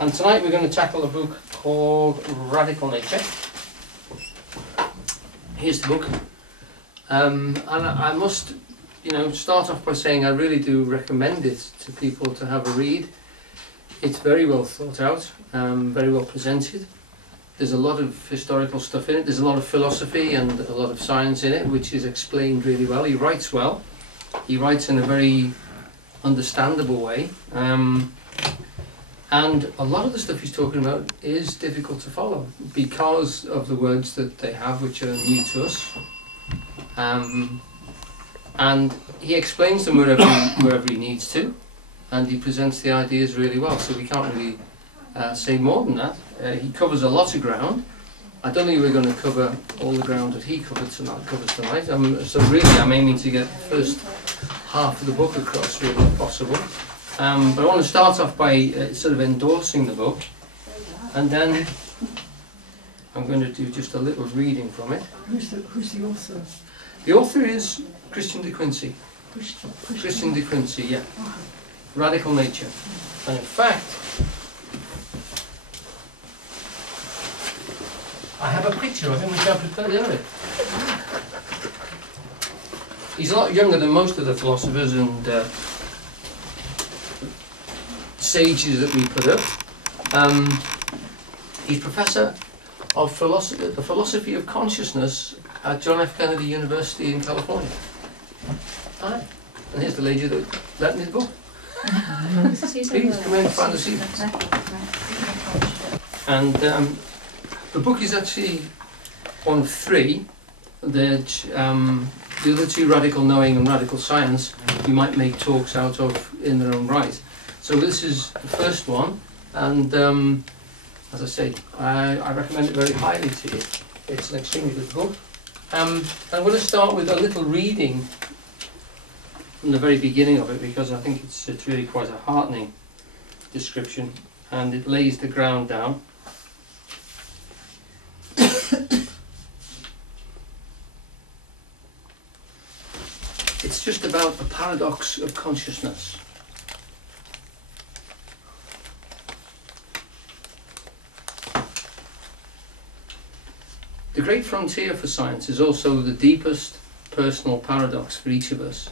And tonight we're going to tackle a book called Radical Nature. Here's the book. And I must, start off by saying I really do recommend it to people to have a read. It's very well thought out, very well presented. There's a lot of historical stuff in it. There's a lot of philosophy and a lot of science in it, which is explained really well. He writes well. He writes in a very understandable way. And a lot of the stuff he's talking about is difficult to follow because of the words that they have, which are new to us. And he explains them wherever he needs to, and he presents the ideas really well, so we can't really say more than that. He covers a lot of ground. I don't think we're going to cover all the ground that he covers tonight. So really I'm aiming to get the first half of the book across, really, if possible. But I want to start off by sort of endorsing the book, and then I'm going to do just a little reading from it. Who's the author? The author is Christian de Quincey. Christian de Quincey, yeah. Radical Nature. And in fact, I have a picture of him which I prepared earlier. He's a lot younger than most of the philosophers and sages that we put up. He's Professor of the Philosophy of Consciousness at John F. Kennedy University in California. Hi. And here's the lady that let me the book. Please come in and find a seat. And the book is actually one of three that the other two, Radical Knowing and Radical Science, you might make talks out of in their own right. So this is the first one, and as I say, I recommend it very highly to you. It's an extremely good book. I'm going to start with a little reading from the very beginning of it, because I think it's really quite a heartening description, and it lays the ground down. It's just about the paradox of consciousness. The great frontier for science is also the deepest personal paradox for each of us.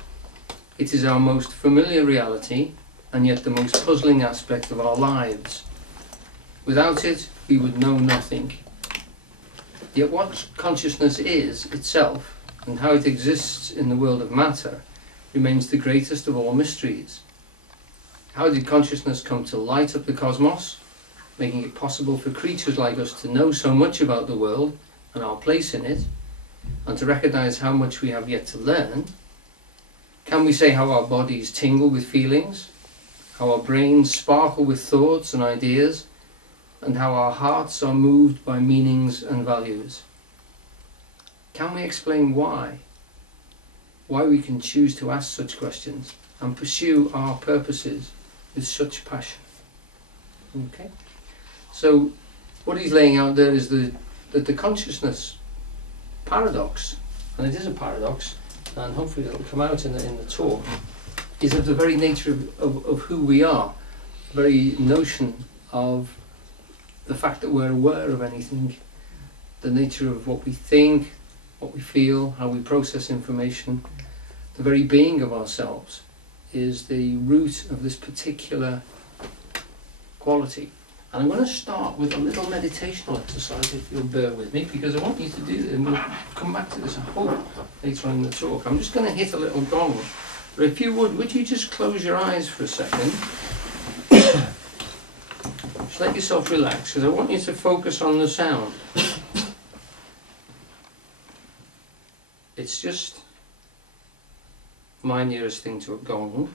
It is our most familiar reality, and yet the most puzzling aspect of our lives. Without it, we would know nothing. Yet what consciousness is itself, and how it exists in the world of matter, remains the greatest of all mysteries. How did consciousness come to light up the cosmos, making it possible for creatures like us to know so much about the world and our place in it, and to recognize how much we have yet to learn? Can we say how our bodies tingle with feelings, how our brains sparkle with thoughts and ideas, and how our hearts are moved by meanings and values? Can we explain why we can choose to ask such questions and pursue our purposes with such passion? Okay. So what he's laying out there is that the consciousness paradox, and it is a paradox, and hopefully it'll come out in the talk, is of the very nature of who we are, the very notion of the fact that we're aware of anything, the nature of what we think, what we feel, how we process information, the very being of ourselves is the root of this particular quality. And I'm going to start with a little meditational exercise, if you'll bear with me, because I want you to do this, and we'll come back to this, I hope, later on in the talk. I'm just going to hit a little gong. But if you would you just close your eyes for a second? Just let yourself relax, because I want you to focus on the sound. It's just my nearest thing to a gong.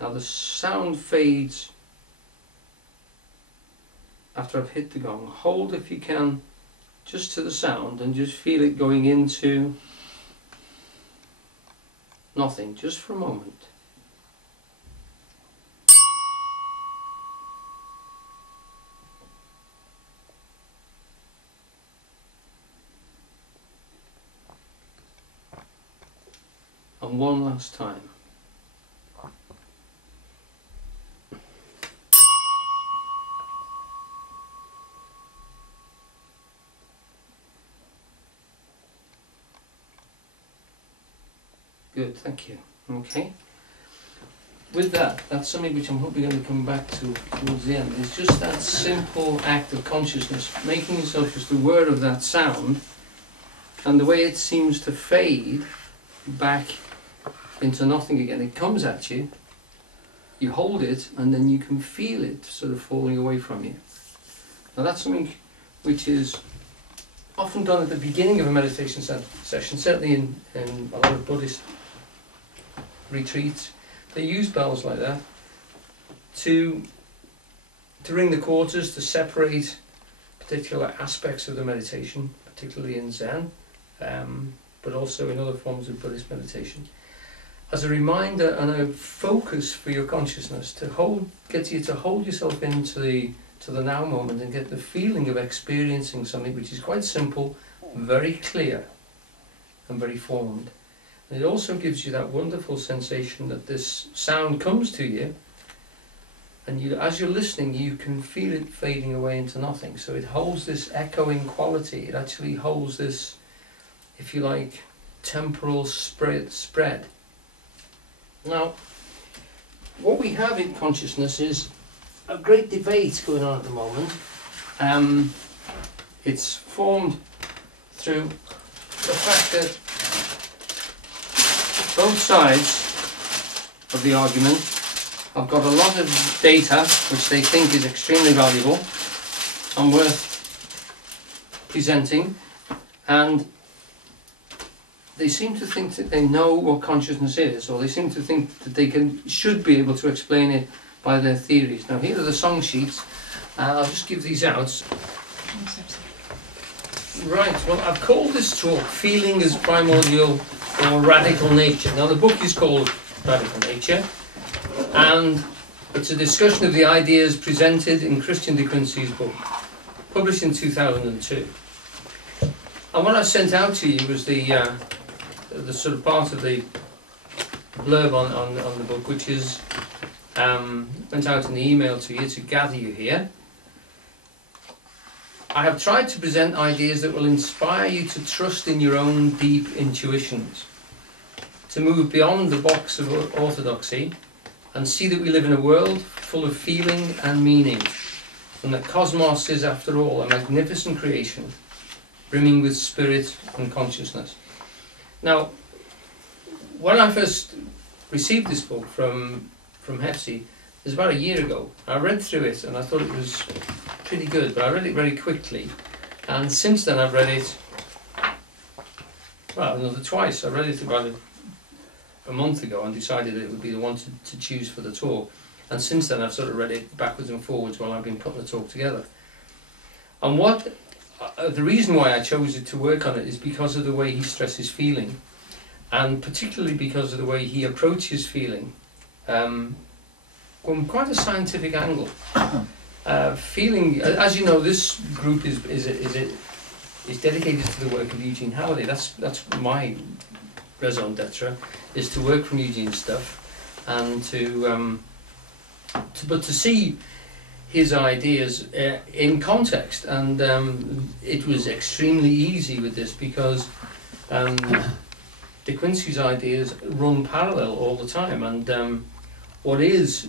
Now the sound fades after I've hit the gong. Hold, if you can, just to the sound and just feel it going into nothing, just for a moment. And one last time. Good, thank you. Okay. With that, that's something which I'm hoping going to come back to towards the end. It's just that simple act of consciousness, making yourself just aware of that sound and the way it seems to fade back into nothing again. It comes at you, you hold it, and then you can feel it sort of falling away from you. Now that's something which is often done at the beginning of a meditation session, certainly in a lot of Buddhist retreats. They use bells like that to ring the quarters, to separate particular aspects of the meditation, particularly in Zen, but also in other forms of Buddhist meditation, as a reminder and a focus for your consciousness to get you to hold yourself into the now moment and get the feeling of experiencing something which is quite simple, very clear, and very formed. And it also gives you that wonderful sensation that this sound comes to you, and you, as you're listening, you can feel it fading away into nothing. So it holds this echoing quality. It actually holds this, if you like, temporal spread. Now, what we have in consciousness is a great debate going on at the moment. It's formed through the fact that both sides of the argument have got a lot of data which they think is extremely valuable and worth presenting, and they seem to think that they know what consciousness is, or they seem to think that they should be able to explain it by their theories. Now here are the song sheets. I'll just give these out. Right, well, I've called this talk Feeling as Primordial or Radical Nature. Now the book is called Radical Nature, and it's a discussion of the ideas presented in Christian de Quincey's book, published in 2002. And what I sent out to you was the sort of part of the blurb on the book, which is went out in the email to you to gather you here. I have tried to present ideas that will inspire you to trust in your own deep intuitions, to move beyond the box of orthodoxy and see that we live in a world full of feeling and meaning, and that cosmos is, after all, a magnificent creation, brimming with spirit and consciousness. Now, when I first received this book from Hefsey, it was about a year ago. I read through it and I thought it was pretty good, but I read it very quickly, and since then I've read it, well, another twice. I read it about a month ago and decided it would be the one to choose for the talk, and since then I've sort of read it backwards and forwards while I've been putting the talk together. And the reason why I chose it to work on it is because of the way he stresses feeling, and particularly because of the way he approaches feeling from quite a scientific angle. Feeling, as you know, this group is dedicated to the work of Eugene Halliday. That's my raison d'etre, is to work from Eugene's stuff, and to see his ideas in context. And it was extremely easy with this because de Quincey's ideas run parallel all the time, and what is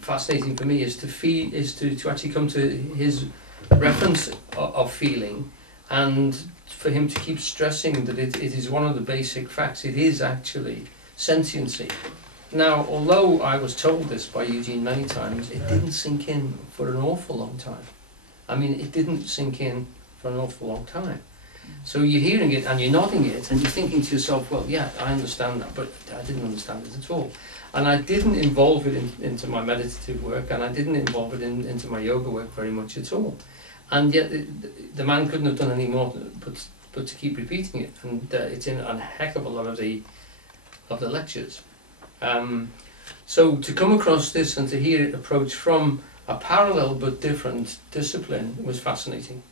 fascinating for me is to actually come to his reference of feeling, and for him to keep stressing that it is one of the basic facts. It is actually sentiency. Now, although I was told this by Eugene many times, it didn't sink in for an awful long time. I mean, it didn't sink in for an awful long time. So you're hearing it and you're nodding it and you're thinking to yourself, well, yeah, I understand that, but I didn't understand it at all. And I didn't involve it into my meditative work, and I didn't involve it into my yoga work very much at all. And yet the man couldn't have done any more but to keep repeating it, and it's in a heck of a lot of the lectures. So to come across this and to hear it approached from a parallel but different discipline was fascinating.